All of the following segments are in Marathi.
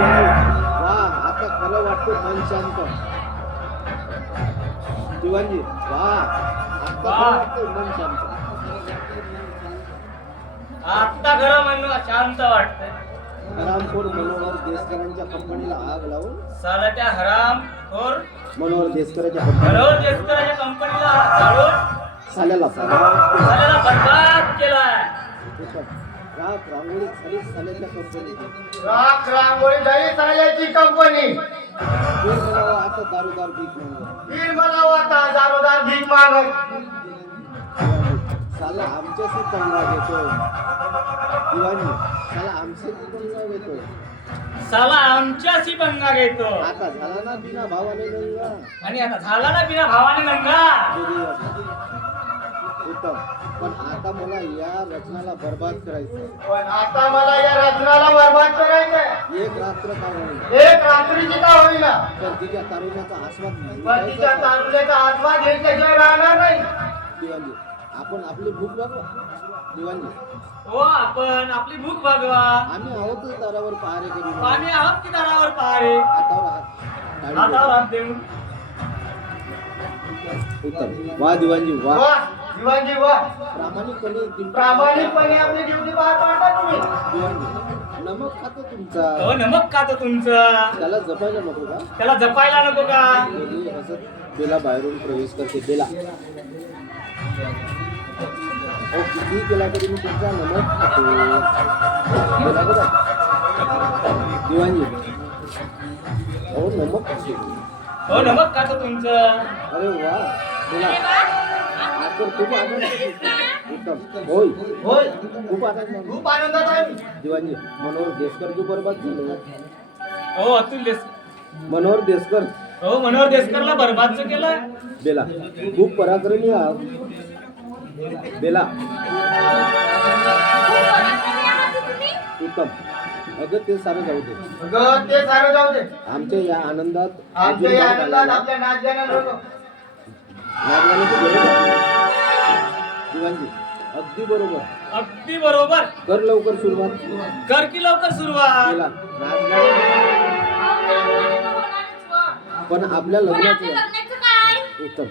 वा आता खरं वाटतं मन शांत. दिवाणजी वा आता खरं वाटतं मन शांत. आता खरं म्हणलं शांत वाटतंय. हरामखोर मनोहर देशकरांच्या कंपनीला आग लावून सालाच्या हरामखोर मनोहर देशकरांच्या मनोहर देशकरांच्या कंपनीला जाळून साल्याला साल्याला बरबाद केलाय. राख रांगोळी झाली साल्याच्या कंपनीची. राख रांगोळी झाली साल्याची कंपनी. आता दारोदार भीक मागत. वीर म्हणावं आता दारोदार भीक मागत. साला आमच्याशी पंगा घेतोय. दिवाणी साला आमच्याशी पंगा घेतोय. साला आमच्याशी पंगा घेतो. आता झाला ना बिना भावाने नंगा. आणि आता झाला ना बिना भावाने नंगा. उत्तम पण आता मला या रचनाला बर्बाद करायचं. पण आता मला या रत्नाला बरबाद करायचंय. एक रात्र का होईल एक रात्रीची का होईना पण तिच्या तारुण्याचा आस्वाद पण तिच्या घ्यायचा. तारुण्याचा आत्मा घेतल्याशिवाय राहणार नाही. दिवाणी आपण आपली भूक बघा. दिवाणी हो आपण आपली भूक भागवा. आम्ही आहोतच दारावर पहारे करून. आम्ही आहोत की दारावर पहारे. हातावर हात देऊन. उत्तम वा दिवाणजी वा. वा दिवाणजी वा. प्रामाणिकपणे आपली ड्युटी पार पाडता तुम्ही. दिवाणजी नमक खातो तुमचा. हो नमक खातो तुमचं. त्याला जपायला नको का. त्याला जपायला नको का. दोन्ही हसत बेला बाहेरून प्रवेश करते. बेला अहो किती केला तरी मी तुमचा नमक खातो. बेला बघा दिवाणजी अहो नमक खातो. हो नमक खातो तुमचं. अरे वा बेला आज तर खूप आनंद. उत्तम होय होय खूप आनंद. खूप आनंदात आहे मी. दिवाणजी मनोहर देशकर जो बरबाद झालो. हो अतुल देश मनोहर देशकर हो मनोहर देशकरला बरबाद केलं. बेला खूप पराक्रमी आहात. बेला उत्तम अगं ते सारं जाऊ दे. अगं ते सारं जाऊ दे. आमच्या या आनंदात आमच्या या आनंदात आपल्या नाचगाण्या नको. नाचगाण्याची गरज आहे. दिवाणजी अगदी बरोबर. अगदी बरोबर. कर लवकर सुरुवात. कर की लवकर सुरुवात. बेला नाचगाणं पण आपल्या लग्नाचं उत्तम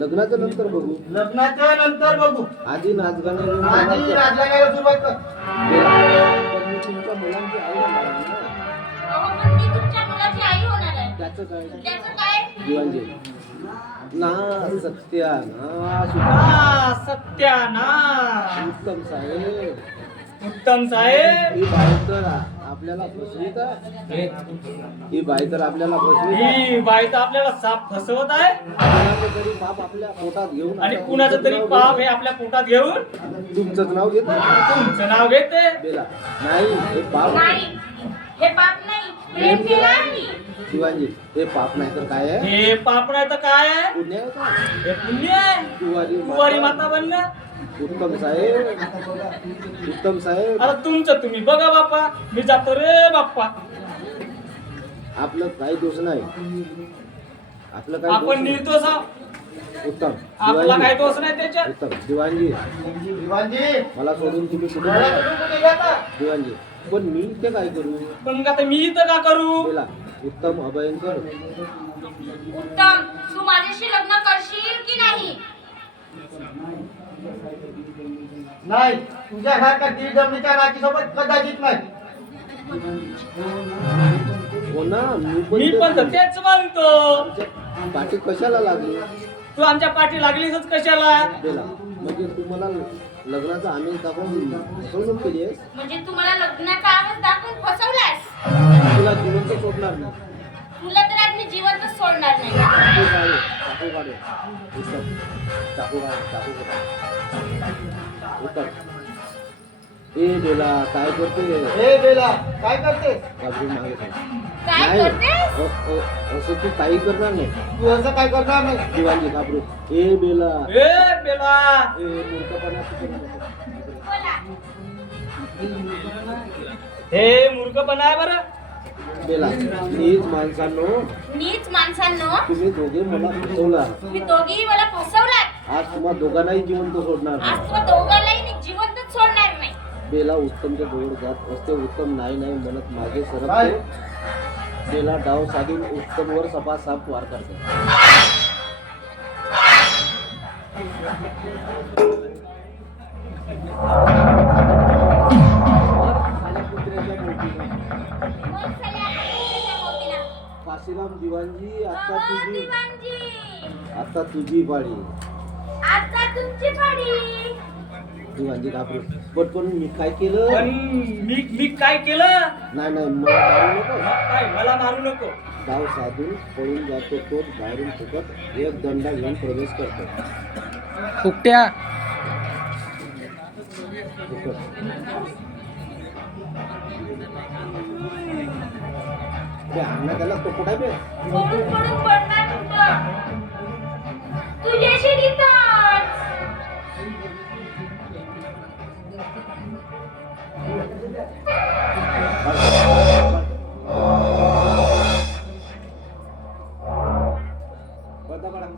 लग्नाचं नंतर बघू. लग्नाच्या नंतर बघू. आधी नाचगाणं आधी नाचगाण्याला सुरुवात कर. पण मी तुमच्या मुलांची आई होणार आहे ना. त्याचं काय दिवाणजी ना सत्या ना सत्याना. उत्तम साहेब. उत्तम साहेब. ही बाई तर आपल्याला फसवीत आहे. ही बाई तर आपल्याला फसवीत आहे. ही बाई तर आपल्याला साप फसवत आहे. कुणाचं तरी पाप आपल्या पोटात घेऊन आणि कुणाचं तरी पाप हे आपल्या पोटात घेऊन तुमचंच नाव घेत तुमचं नाव घेते. बेला नाही हे पाप हे पाप नाही, प्रेम केलं आहे. शिवाजी हे पाप नाही तर काय आहे. हे पाप नाही तर काय आहे. पुण्य आहे का. हे पुण्य आहे. कुवारी माता बनणं. उत्तम साहेब. उत्तम साहेब आता तुमचं तुम्ही बघा बाप्पा. मी जातो रे बाप्पा. आपलं काही दोष नाही. आपलं काही दोष आपण नाही. निर्दोष आहोत. उत्तम आपला दिवाणजी. काही दोष नाही त्याच्यात. उत्तम दिवाणजी दिवाणजी मला सोडून तुम्ही कुठे मला जाता? सोडून कुठे जाता? दिवाणजी पण मी ते काय करू. पण मग आता मी इथं का करू. बेला उत्तम अभयंकर उत्तम, तू माझ्याशी लग्न करशील की नाही? नाही तुझ्यासारखा दीड जमिनीच्या नातीसोबत कदाचित नाही. हो ना मी पण तर तेच म्हणतो. आमच्या पाठी कशाला लागली. तू आमच्या पाठी लागलीच कशाला. बेला म्हणजे तुम्हाला लग्नाचा आम्ही दाखवून फसवणूक केली आहे. म्हणजे तू मला लग्नाचा आवाज दाखवून फसवलास. तुला जिवंत सोडणार नाही. तुला तर आज मी जिवंत सोडणार नाही. चाकू काढे, चाकू काढे. उत्तम चाकू काढे, चाकू काढे. उत्तम ए बेला काय करते. हे बेला काय करते. बाजू मागे थांब. काय नाही, करतेस? असं तू काही करणार नाही. तू असं काय करणार नाही. दिवाणजी घाबरू. ए बेला ए बेला. ए मूर्खपणा तू करू नको. बोला. हे मूर्खपणा आहे बरं. बेला नीच माणसांनो नीच माणसांनो, तुम्ही दोघे मला फसवला. तुम्ही दोघेही मला फसवलात. आज तुम्हा दोघांनाही जिवंत सोडणार आज नाही. तुम्हा दोघांनाही मी जिवंतच सोडणार नाही. बेला उत्तमच्या जवळ जात असते. उत्तम नाही नाही म्हणत मागे नाही. सरकतो. बेला डाव साधून उत्तमवर सपासाप वार करते. मग चला कुत्र्याच्या मोतीला. काशीराम दिवाणजी अहो, दिवाणजी, आता तुझी पाळी. आता तुमची पाडी. दिवाणजी घाबरू. पण मी काय केलं? पण मी काय केलं? नाही नाही मला मारू नको. मग काय मला मारू नको. डाव साधून पळून जातो तो बाहेरून फुकट एक दंडा घेऊन प्रवेश करतो. फुकट्या फुकट. ते आणण्यात आला तो कुठे बे? पडून पडून पडणार कुठं? तुझ्याशी तिथंच. पडदा पडा.